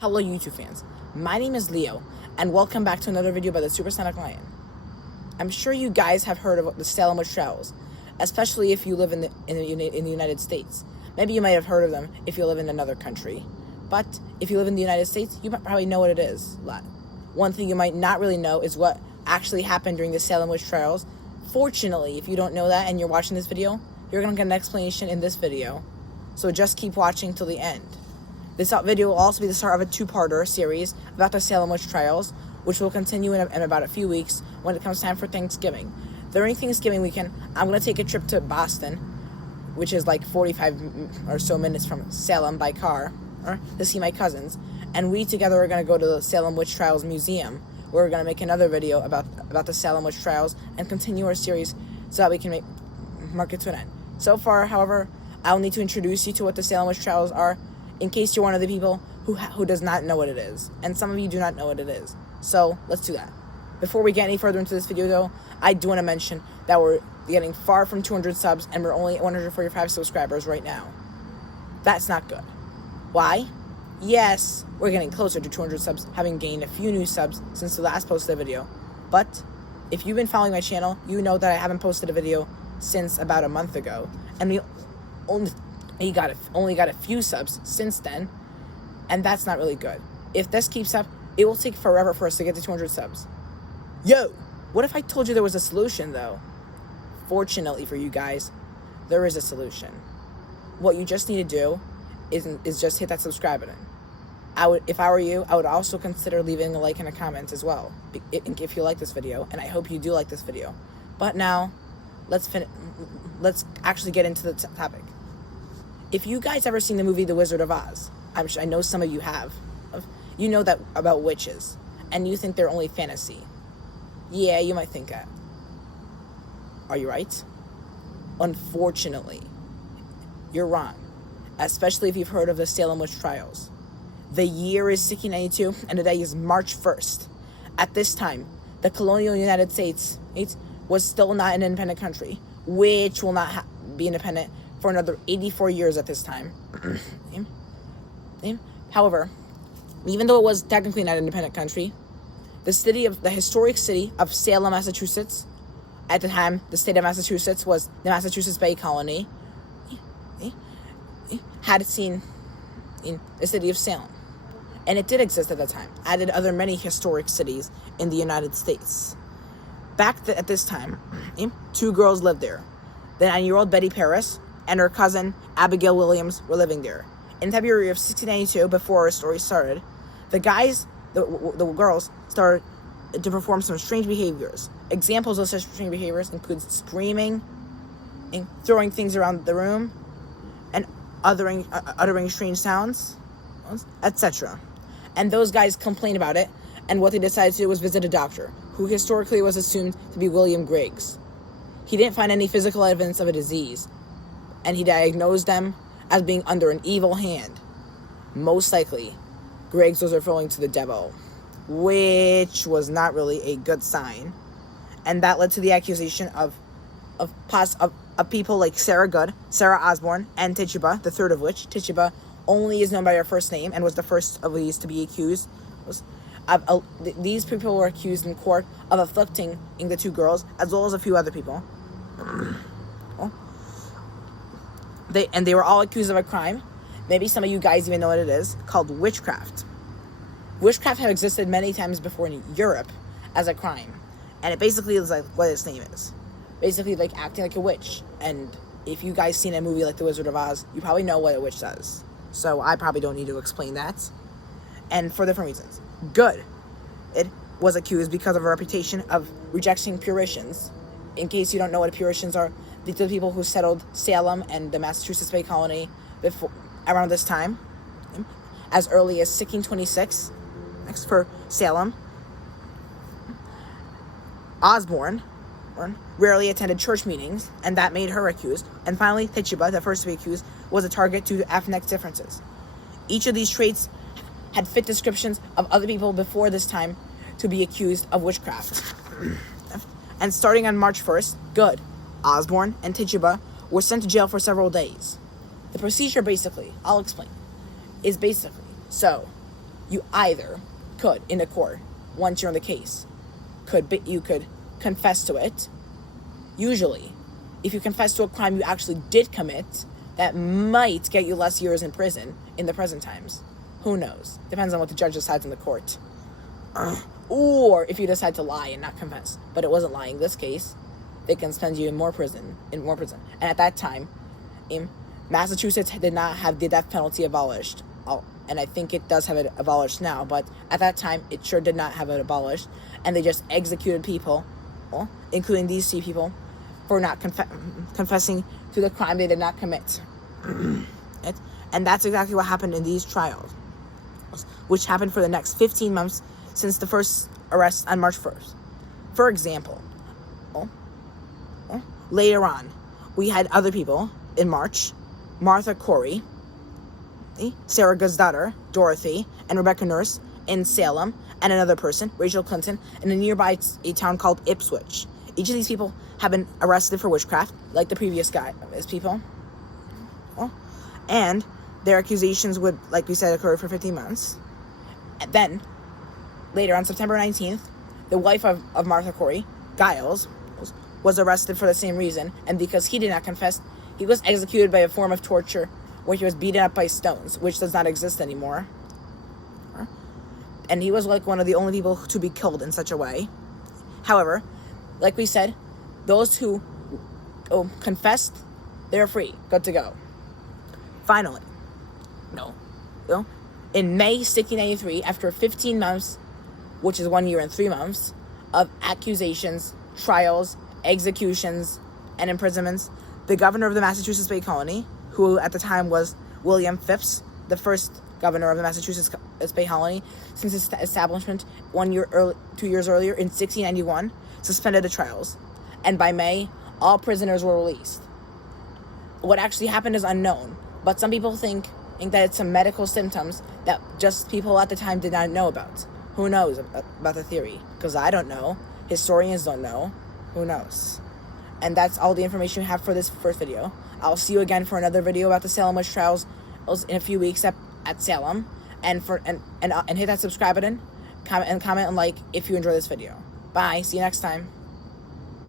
Hello YouTube fans, my name is Leo, and welcome back to another video by the Supersonic Lion. I'm sure you guys have heard of the Salem Witch Trials, especially if you live in the United States. Maybe you might have heard of them if you live in another country, but if you live in the United States, you might probably know what it is. One thing you might not really know is what actually happened during the Salem Witch Trials. Fortunately, if you don't know that and you're watching this video, you're going to get an explanation in this video, so just keep watching till the end. This video will also be the start of a two-parter series about the Salem Witch Trials, which will continue in about a few weeks when it comes time for Thanksgiving. During Thanksgiving weekend, I'm going to take a trip to Boston, which is like 45 or so minutes from Salem by car, to see my cousins. And we together are going to go to the Salem Witch Trials Museum, where we're going to make another video about the Salem Witch Trials and continue our series so that we can mark it to an end. So far, however, I'll need to introduce you to what the Salem Witch Trials are, in case you're one of the people who does not know what it is. And some of you do not know what it is. So, let's do that. Before we get any further into this video, though, I do want to mention that we're getting far from 200 subs, and we're only at 145 subscribers right now. That's not good. Why? Yes, we're getting closer to 200 subs, having gained a few new subs since the last posted video. But, if you've been following my channel, you know that I haven't posted a video since about a month ago. And we only got a few subs since then, and that's not really good. If this keeps up, it will take forever for us to get to 200 subs. Yo! What if I told you there was a solution, though? Fortunately for you guys, there is a solution. What you just need to do is just hit that subscribe button. If I were you, I would also consider leaving a like and a comment as well, if you like this video, and I hope you do like this video. But now, let's actually get into the topic. If you guys ever seen the movie The Wizard of Oz, I know some of you have, you know that about witches, and you think they're only fantasy. Yeah, you might think that. Are you right? Unfortunately, you're wrong, especially if you've heard of the Salem Witch Trials. The year is 1692, and the day is March 1st. At this time, the colonial United States was still not an independent country, which will not be independent for another 84 years at this time. However, even though it was technically not an independent country, the historic city of Salem, Massachusetts, at the time, the state of Massachusetts was the Massachusetts Bay Colony, had seen in the city of Salem. And it did exist at that time, added other many historic cities in the United States. At this time, two girls lived there. The 9-year-old Betty Paris and her cousin Abigail Williams were living there. In February of 1692, before our story started, the girls started to perform some strange behaviors. Examples of such strange behaviors include screaming, and throwing things around the room, and uttering strange sounds, etc. And those guys complained about it, and what they decided to do was visit a doctor, who historically was assumed to be William Griggs. He didn't find any physical evidence of a disease, and he diagnosed them as being under an evil hand. Most likely, Griggs was referring to the devil, which was not really a good sign. And that led to the accusation of people like Sarah Good, Sarah Osborne, and Tituba, the third of which, Tituba, only is known by her first name and was the first of these to be accused. These people were accused in court of afflicting the two girls, as well as a few other people. They were all accused of a crime. Maybe some of you guys even know what it is, called witchcraft. Witchcraft had existed many times before in Europe as a crime. And it basically is like what its name is. Basically like acting like a witch. And if you guys seen a movie like The Wizard of Oz, you probably know what a witch does. So I probably don't need to explain that. And for different reasons. Good. It was accused because of a reputation of rejecting Puritans. In case you don't know what Puritans are, these are the people who settled Salem and the Massachusetts Bay Colony around this time, as early as 1626. Next, for Salem, Osborne rarely attended church meetings, and that made her accused. And finally, Tituba, the first to be accused, was a target due to ethnic differences. Each of these traits had fit descriptions of other people before this time to be accused of witchcraft. And starting on March 1st, Good, Osborne, and Tituba were sent to jail for several days. The procedure basically, I'll explain, is basically, so you either could, in the court, once you're in the case, you could confess to it. Usually, if you confess to a crime you actually did commit, that might get you less years in prison in the present times. Who knows? Depends on what the judge decides in the court. Or if you decide to lie and not confess, but it wasn't lying in this case, they can spend you in more prison. And at that time, Massachusetts did not have the death penalty abolished. And I think it does have it abolished now, but at that time, it sure did not have it abolished. And they just executed people, including these 3 people, for not confessing to the crime they did not commit. And that's exactly what happened in these trials, which happened for the next 15 months since the first arrest on March 1st. For example, later on, we had other people in March: Martha Corey, Sarah Guzdatter, Dorothy, and Rebecca Nurse in Salem, and another person, Rachel Clinton, in a nearby town called Ipswich. Each of these people have been arrested for witchcraft, like the previous people. And their accusations would, like we said, occur for 15 months. And then, later on September 19th, the wife of Martha Corey, Giles, was arrested for the same reason, and because he did not confess, he was executed by a form of torture where he was beaten up by stones, which does not exist anymore. And he was like one of the only people to be killed in such a way. However, like we said, those who confessed, they're free, good to go. Finally, in May 1693, after 15 months, which is 1 year and 3 months, of accusations, trials, executions, and imprisonments, the governor of the Massachusetts Bay Colony, who at the time was William Phipps, the first governor of the Massachusetts Bay Colony since its establishment 2 years earlier in 1691, suspended the trials. And by May, all prisoners were released. What actually happened is unknown, but some people think that it's some medical symptoms that just people at the time did not know about. Who knows about the theory? Because I don't know. Historians don't know. Who knows? And that's all the information we have for this first video. I'll see you again for another video about the Salem Witch Trials in a few weeks at Salem. And hit that subscribe button, comment and like if you enjoy this video. Bye. See you next time.